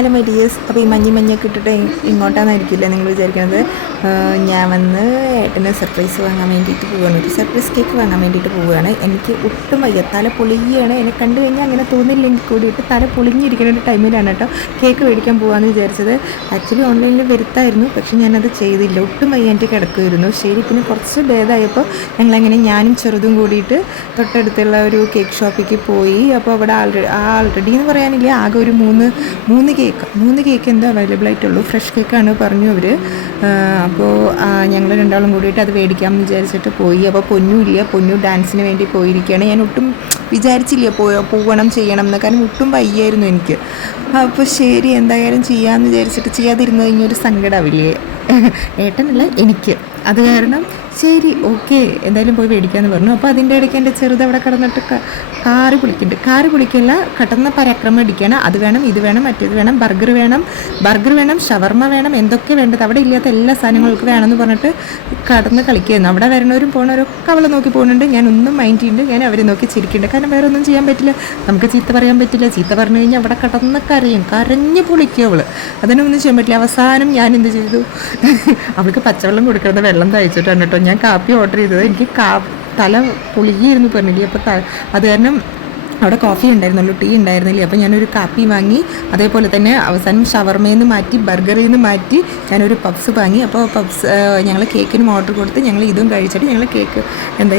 Hello my dears. അപ്പോൾ ഈ മഞ്ഞൊക്കെ ഇട്ടിട്ട് ഇങ്ങോട്ടാണെന്നായിരിക്കില്ല നിങ്ങൾ വിചാരിക്കുന്നത്. ഞാൻ വന്ന് ഏട്ടന് സർപ്രൈസ് വാങ്ങാൻ വേണ്ടിയിട്ട് പോവുകയാണ്. ഒരു സർപ്രൈസ് കേക്ക് വാങ്ങാൻ വേണ്ടിയിട്ട് പോവുകയാണ്. എനിക്ക് ഒട്ടും വയ്യ, തല പൊളിയാണ്. എന്നെ കണ്ടു കഴിഞ്ഞാൽ അങ്ങനെ തോന്നില്ലെങ്കിൽ കൂടിയിട്ട് തല പൊളിഞ്ഞിരിക്കുന്ന ഒരു ടൈമിലാണ് കേട്ടോ കേക്ക് മേടിക്കാൻ പോകാമെന്ന് വിചാരിച്ചത്. ആക്ച്വലി ഓൺലൈനിൽ വരുത്തായിരുന്നു, പക്ഷെ ഞാനത് ചെയ്തില്ല. ഒട്ടും വയ്യ, എനിക്ക് കിടക്കുമായിരുന്നു. ശരി, പിന്നെ കുറച്ച് ഭേദമായപ്പോൾ ഞങ്ങളങ്ങനെ ഞാനും ചെറുതും കൂടിയിട്ട് തൊട്ടടുത്തുള്ള ഒരു കേക്ക് ഷോപ്പിലേക്ക് പോയി. അപ്പോൾ അവിടെ ആൾറെഡി എന്ന് പറയാനില്ല, ആകെ ഒരു മൂന്ന് കേക്ക് എന്തോ അവൈലബിൾ ആയിട്ടുള്ളൂ. ഫ്രഷ് കേക്കാണ് പറഞ്ഞു അവർ. അപ്പോൾ ഞങ്ങൾ രണ്ടാളും കൂടിയിട്ട് അത് മേടിക്കാമെന്ന് വിചാരിച്ചിട്ട് പോയി. അപ്പോൾ പൊന്നു ഡാൻസിന് വേണ്ടി പോയിരിക്കുകയാണ്. ഞാൻ ഒട്ടും വിചാരിച്ചില്ല പോകണം ചെയ്യണം എന്ന്, കാരണം ഒട്ടും വയ്യായിരുന്നു എനിക്ക്. അപ്പോൾ ശരി, എന്തായാലും ചെയ്യാമെന്ന് വിചാരിച്ചിട്ട് ചെയ്യാതിരുന്ന് കഴിഞ്ഞൊരു സങ്കടമാവില്ലേ ഏട്ടനല്ല എനിക്ക്. അത് കാരണം ശരി ഓക്കെ എന്തായാലും പോയി മേടിക്കാമെന്ന് പറഞ്ഞു. അപ്പോൾ അതിൻ്റെ ഇടയ്ക്ക് എൻ്റെ ചെറുത് അവിടെ കിടന്നിട്ട് കാറ് കുളിക്കല്ല, കടന്ന പരാക്രമം അടിക്കുകയാണ്. അത് വേണം, ഇത് വേണം, മറ്റേത് വേണം, ബർഗർ വേണം, ഷവർമ്മ വേണം, എന്തൊക്കെ വേണ്ടത് അവിടെ ഇല്ലാത്ത എല്ലാ സാധനങ്ങൾക്ക് വേണമെന്ന് പറഞ്ഞിട്ട് കടന്ന് കളിക്കുകയായിരുന്നു. അവിടെ വരണവരും പോണവരൊക്കെ അവളെ നോക്കി പോകുന്നുണ്ട്. ഞാൻ ഒന്നും മൈൻഡ് ചെയ്യുന്നുണ്ട്, ഞാൻ അവരെ നോക്കി ചിരിക്കുന്നുണ്ട്. കാരണം വേറെ ഒന്നും ചെയ്യാൻ പറ്റില്ല, നമുക്ക് ചീത്ത പറയാൻ പറ്റില്ല. ചീത്ത പറഞ്ഞു കഴിഞ്ഞാൽ അവിടെ കടന്ന് കരഞ്ഞ് പൊളിക്കുക അവൾ. അതിനൊന്നും ചെയ്യാൻ പറ്റില്ല. അവസാനം ഞാൻ എന്ത് ചെയ്തു, അവൾക്ക് പച്ചവെള്ളം കൊടുക്കുന്നത് വെള്ളം തയ്ച്ചിട്ടാണ് കേട്ടോ ഞാൻ കാപ്പി ഓർഡർ ചെയ്തത്. എനിക്ക് തല പൊളിയായിരുന്നു പറഞ്ഞില്ലേ. അപ്പോൾ അത് കാരണം അവിടെ കോഫി ഉണ്ടായിരുന്നുള്ളൂ, ടീ ഉണ്ടായിരുന്നില്ലേ. അപ്പോൾ ഞാനൊരു കാപ്പി വാങ്ങി. അതേപോലെ തന്നെ അവസാനം ഷവർമയിൽ നിന്ന് മാറ്റി ബർഗറിൽ നിന്ന് മാറ്റി ഞാനൊരു പപ്സ് വാങ്ങി. അപ്പോൾ പപ്സ് ഞങ്ങൾ കേക്കിനും ഓർഡർ കൊടുത്ത് ഞങ്ങൾ ഇതും കഴിച്ചിട്ട് ഞങ്ങൾ കേക്ക്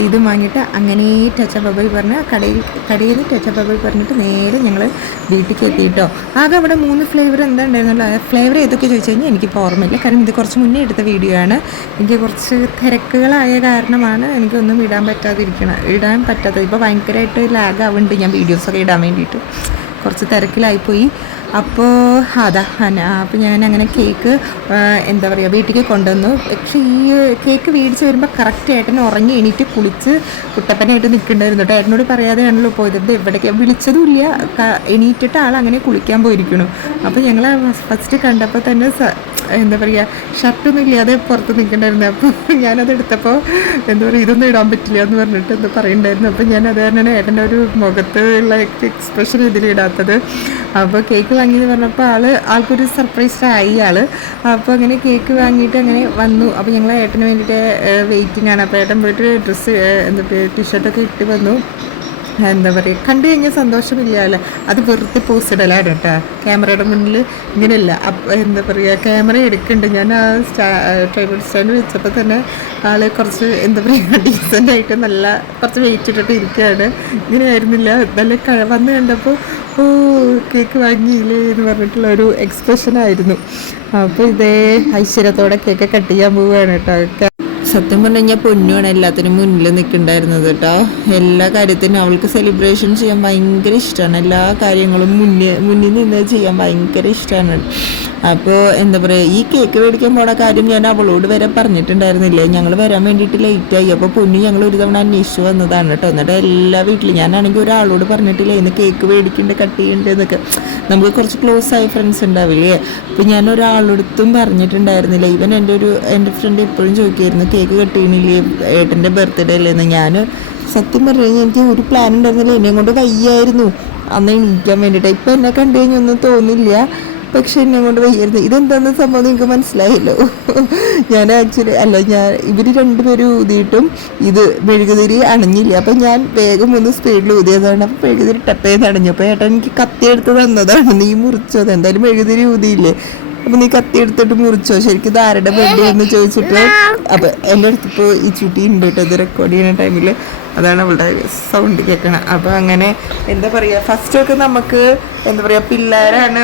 ഇതും വാങ്ങിയിട്ട് അങ്ങനെ ടച്ച ബബിൾ പറഞ്ഞ് കടയിൽ നിന്ന് ടച്ച ബബിൾ പറഞ്ഞിട്ട് നേരെ ഞങ്ങൾ വീട്ടിലേക്ക് എത്തിയിട്ടോ. ആകെ അവിടെ 3 ഫ്ലേവർ എന്താ ഉണ്ടായിരുന്നുള്ളൂ. ഫ്ലേവർ ഏതൊക്കെ ചോദിച്ചു കഴിഞ്ഞാൽ എനിക്കിപ്പോൾ ഓർമ്മയില്ല, കാരണം ഇത് കുറച്ച് മുന്നേ എടുത്ത വീഡിയോ ആണ്. എനിക്ക് കുറച്ച് തിരക്കുകളായ കാരണമാണ് എനിക്കൊന്നും ഇടാൻ പറ്റാത്തത്. ഇപ്പോൾ ഭയങ്കരമായിട്ട് ലാഗ് ആവുന്നുണ്ട് ഞാൻ വീഡിയോസൊക്കെ ഇടാൻ വേണ്ടിയിട്ട്, കുറച്ച് തിരക്കിലായിപ്പോയി. അപ്പോൾ അപ്പോൾ ഞാൻ അങ്ങനെ കേക്ക് എന്താ പറയുക വീട്ടിലേക്ക് കൊണ്ടുവന്നു. പക്ഷേ ഈ കേക്ക് മേടിച്ച് വരുമ്പോൾ കറക്റ്റ് ഏട്ടന് ഉറങ്ങി എണീറ്റ് കുളിച്ച് കുട്ടപ്പനായിട്ട് നിൽക്കണ്ടായിരുന്നു കേട്ടോ. ഏട്ടനോട് പറയാതെയാണല്ലോ പോയത്. എവിടേക്ക് വിളിച്ചതുമില്ല, എണീറ്റിട്ട് ആൾ അങ്ങനെ കുളിക്കാൻ പോയിരിക്കണു. അപ്പോൾ ഞങ്ങൾ ഫസ്റ്റ് കണ്ടപ്പോൾ തന്നെ എന്താ പറയുക ഷർട്ടൊന്നും ഇല്ലാതെ പുറത്ത് നിൽക്കണ്ടായിരുന്നു. അപ്പോൾ ഞാനത് എടുത്തപ്പോൾ എന്താ പറയുക ഇതൊന്നും ഇടാൻ പറ്റില്ല എന്ന് പറഞ്ഞിട്ട് എന്താ പറയുന്നുണ്ടായിരുന്നു. അപ്പോൾ ഞാൻ അത് തന്നെയാണ് ഏട്ടൻ്റെ ഒരു മുഖത്തുള്ള എക്സ്പ്രഷൻ ഇതിലിടാത്തത്. അപ്പോൾ കേക്ക് വാങ്ങിയെന്ന് പറഞ്ഞപ്പോൾ ആൾക്കൊരു സർപ്രൈസ് ആയി ആൾ. അപ്പോൾ അങ്ങനെ കേക്ക് വാങ്ങിയിട്ട് അങ്ങനെ വന്നു. അപ്പോൾ ഞങ്ങൾ ഏട്ടന് വേണ്ടിയിട്ട് വെയിറ്റിംഗ് ആണ്. അപ്പോൾ ഏട്ടൻ പോയിട്ട് ഡ്രസ്സ് ടീഷർട്ടൊക്കെ ഇട്ട് വന്നു. എന്താ പറയുക കണ്ടു കഴിഞ്ഞാൽ സന്തോഷമില്ലല്ലോ, അത് വെറുതെ പോസ്റ്റ് ഇടലാണ് കേട്ടോ. ക്യാമറയുടെ മുന്നിൽ ഇങ്ങനെയല്ല. എന്താ പറയുക ക്യാമറ എടുക്കുന്നുണ്ട്. ഞാൻ ആ ട്രൈപോഡ് സ്റ്റാൻഡ് വെച്ചപ്പോൾ തന്നെ ആൾ കുറച്ച് എന്താ പറയുക ഡീസൻ്റായിട്ട് നല്ല കുറച്ച് വെയിറ്റ് ഇട്ടിട്ട് ഇരിക്കുകയാണ്. ഇങ്ങനെയായിരുന്നില്ല, നല്ല വന്ന് കണ്ടപ്പോൾ ഓ കേക്ക് വാങ്ങിയില്ലേ എന്ന് പറഞ്ഞിട്ടുള്ള ഒരു എക്സ്പ്രഷനായിരുന്നു. അപ്പോൾ ഇതേ ഐശ്വര്യത്തോടെ കേക്ക് കട്ട് ചെയ്യാൻ പോവുകയാണ് കേട്ടോ. സത്യം പറഞ്ഞു കഴിഞ്ഞാൽ പൊന്നുമാണ് എല്ലാത്തിനും മുന്നിൽ നിൽക്കുന്നുണ്ടായിരുന്നത് കേട്ടോ. എല്ലാ കാര്യത്തിനും അവൾക്ക് സെലിബ്രേഷൻ ചെയ്യാൻ ഭയങ്കര ഇഷ്ടമാണ്. എല്ലാ കാര്യങ്ങളും മുന്നിൽ നിന്ന് ചെയ്യാൻ ഭയങ്കര ഇഷ്ടമാണ്. അപ്പോൾ എന്താ പറയുക ഈ കേക്ക് മേടിക്കാൻ പോണ കാര്യം ഞാൻ അവളോട് വരെ പറഞ്ഞിട്ടുണ്ടായിരുന്നില്ലേ. ഞങ്ങൾ വരാൻ വേണ്ടിയിട്ട് ലേറ്റായി. അപ്പോൾ പൊന്നു ഞങ്ങൾ ഒരു തവണ അന്വേഷിച്ച് വന്നതാണ് കേട്ടോ. എന്നിട്ട് എല്ലാ വീട്ടിലും ഞാനാണെങ്കിൽ ഒരാളോട് പറഞ്ഞിട്ടില്ലേ ഇന്ന് കേക്ക് മേടിക്കണ്ട് കട്ട് ചെയ്യണ്ട് എന്നൊക്കെ. നമുക്ക് കുറച്ച് ക്ലോസ് ആയ ഫ്രണ്ട്സ് ഉണ്ടാവില്ലേ. അപ്പോൾ ഞാൻ ഒരാളോടത്തും പറഞ്ഞിട്ടുണ്ടായിരുന്നില്ല. ഈവൻ എൻ്റെ ഫ്രണ്ട് എപ്പോഴും ചോദിക്കുമായിരുന്നു കേക്ക് കട്ട് ചെയ്യണില്ലേ ഏട്ടൻ്റെ ബർത്ത്ഡേ അല്ലേന്ന്. ഞാൻ സത്യം പറഞ്ഞു കഴിഞ്ഞാൽ എനിക്ക് ഒരു പ്ലാൻ ഉണ്ടായിരുന്നില്ല, എന്നെ കൊണ്ട് വയ്യായിരുന്നു അന്ന് എണീക്കാൻ വേണ്ടിയിട്ട്. ഇപ്പം എന്നെ കണ്ടു കഴിഞ്ഞൊന്നും തോന്നില്ല, പക്ഷെ എന്നെ കൊണ്ട് വയ്യായിരുന്നു. ഇതെന്താണെന്ന് സംഭവം നിങ്ങൾക്ക് മനസ്സിലായല്ലോ. ഞാൻ ആക്ച്വലി ഇവർ രണ്ടുപേരും ഊതിയിട്ടും ഇത് മെഴുകുതിരി അണഞ്ഞില്ല. അപ്പം ഞാൻ വേഗം ഒന്ന് സ്പീഡിൽ ഊതിയതാണ്. അപ്പം മെഴുകുതിരി ടപ്പേന്ന് അണഞ്ഞു. അപ്പോൾ ഏട്ടൻ എനിക്ക് കത്തിയെടുത്ത് തന്നതാണ്, നീ മുറിച്ചോ, എന്തായാലും മെഴുകുതിരി ഊതിയില്ലേ, അപ്പം നീ കത്തിയെടുത്തിട്ട് മുറിച്ചോ, ശരിക്കും ഇത് ആരുടെ ബർത്ത്ഡേ എന്ന് ചോദിച്ചിട്ട്. അപ്പം എൻ്റെ അടുത്തിപ്പോൾ ഈ ചുട്ടി ഉണ്ട് കേട്ടോ, ഇത് റെക്കോർഡ് ചെയ്യുന്ന ടൈമിൽ അതാണ് അവളുടെ സൗണ്ട് കേൾക്കണം. അപ്പോൾ അങ്ങനെ എന്താ പറയുക ഫസ്റ്റൊക്കെ നമുക്ക് എന്താ പറയുക പിള്ളേരാണ്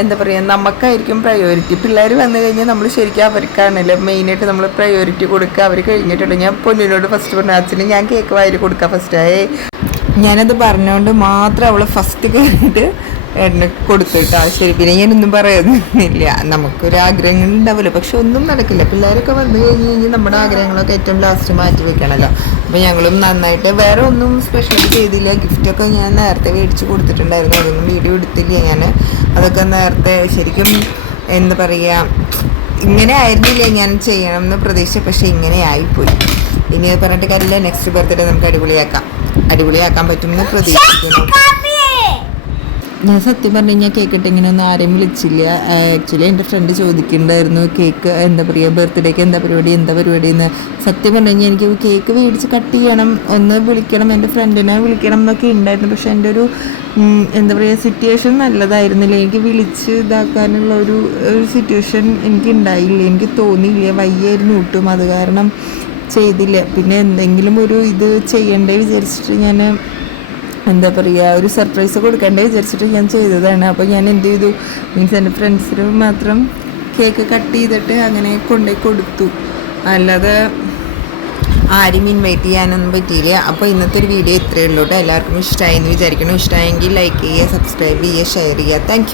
എന്താ പറയുക നമുക്കായിരിക്കും പ്രയോറിറ്റി. പിള്ളേർ വന്നു കഴിഞ്ഞാൽ നമ്മൾ ശരിക്കും അവർക്കാണല്ലോ മെയിനായിട്ട് നമ്മൾ പ്രയോറിറ്റി കൊടുക്കുക. അവർ കഴിഞ്ഞിട്ടുണ്ട്. ഞാൻ പൊന്നിനോട് ഫസ്റ്റ് പറഞ്ഞ അച്ഛന് ഞാൻ കേക്ക് വാരി കൊടുക്കുക ഫസ്റ്റായി. ഞാനത് പറഞ്ഞുകൊണ്ട് മാത്രം അവൾ ഫസ്റ്റ് കഴിഞ്ഞിട്ട് എന്നെ കൊടുത്തിട്ടാ ശരി. പിന്നെ ഞാനൊന്നും പറയുന്നില്ല, നമുക്കൊരു ആഗ്രഹങ്ങൾ ഉണ്ടാവില്ല, പക്ഷെ ഒന്നും നടക്കില്ല. പിള്ളേരൊക്കെ വന്നു കഴിഞ്ഞ് നമ്മുടെ ആഗ്രഹങ്ങളൊക്കെ ഏറ്റവും ലാസ്റ്റ് മാറ്റി വെക്കണമല്ലോ. അപ്പോൾ ഞങ്ങളും നന്നായിട്ട് വേറെ ഒന്നും സ്പെഷ്യൽ ചെയ്തില്ല. ഗിഫ്റ്റൊക്കെ ഞാൻ നേരത്തെ മേടിച്ച് കൊടുത്തിട്ടുണ്ടായിരുന്നു, അതൊന്നും വീഡിയോ എടുത്തില്ല ഞാൻ. അതൊക്കെ നേരത്തെ ശരിക്കും എന്താ പറയുക ഇങ്ങനെ ആയിരുന്നില്ല ഞാൻ ചെയ്യണം എന്ന് പ്രതീക്ഷിച്ച, പക്ഷെ ഇങ്ങനെ ആയിപ്പോയി. ഇനി പറഞ്ഞിട്ട് കാര്യമില്ല, നെക്സ്റ്റ് ബർത്ത്ഡേ നമുക്ക് അടിപൊളിയാക്കാൻ പറ്റുമെന്ന് പ്രതീക്ഷിക്കുന്നു. ഞാൻ സത്യം പറഞ്ഞു കഴിഞ്ഞാൽ കേക്ക് കട്ടിങ്ങിന് ഒന്നും ആരെയും വിളിച്ചില്ല. ആക്ച്വലി എൻ്റെ ഫ്രണ്ട് ചോദിക്കുന്നുണ്ടായിരുന്നു കേക്ക് എന്താ പറയുക, ബർത്ത്ഡേക്ക് എന്താ പരിപാടി എന്ന്. സത്യം പറഞ്ഞു കഴിഞ്ഞാൽ എനിക്ക് കേക്ക് മേടിച്ച് കട്ട് ചെയ്യണം, ഒന്ന് വിളിക്കണം, എൻ്റെ ഫ്രണ്ടിനെ വിളിക്കണം എന്നൊക്കെ ഉണ്ടായിരുന്നു. പക്ഷേ എൻ്റെ ഒരു എന്താ പറയുക സിറ്റുവേഷൻ നല്ലതായിരുന്നില്ല. എനിക്ക് വിളിച്ച് ഇതാക്കാനുള്ള ഒരു സിറ്റുവേഷൻ എനിക്ക് ഉണ്ടായില്ല, എനിക്ക് തോന്നിയില്ല, വയ്യായിരുന്നു ഒട്ടും. അത് കാരണം ചെയ്തില്ല. പിന്നെ എന്തെങ്കിലും ഒരു ഇത് ചെയ്യണ്ടേ വിചാരിച്ചിട്ട് ഞാൻ എന്താ പറയുക ഒരു സർപ്രൈസ് കൊടുക്കണ്ടേ വിചാരിച്ചിട്ട് ഞാൻ ചെയ്തതാണ്. അപ്പോൾ ഞാൻ എന്ത് ചെയ്തു, മീൻസ് എൻ്റെ ഫ്രണ്ട്സിന് മാത്രം കേക്ക് കട്ട് ചെയ്തിട്ട് അങ്ങനെ കൊണ്ടുപോയി കൊടുത്തു. അല്ലാതെ ആരും ഇൻവൈറ്റ് ചെയ്യാനൊന്നും പറ്റിയില്ല. അപ്പോൾ ഇന്നത്തെ ഒരു വീഡിയോ ഇത്രയേ ഉള്ളൂ കേട്ടോ. എല്ലാവർക്കും ഇഷ്ടമായി എന്ന് വിചാരിക്കണം. ഇഷ്ടമായെങ്കിൽ ലൈക്ക് ചെയ്യുക, സബ്സ്ക്രൈബ് ചെയ്യുക, ഷെയർ ചെയ്യുക. താങ്ക്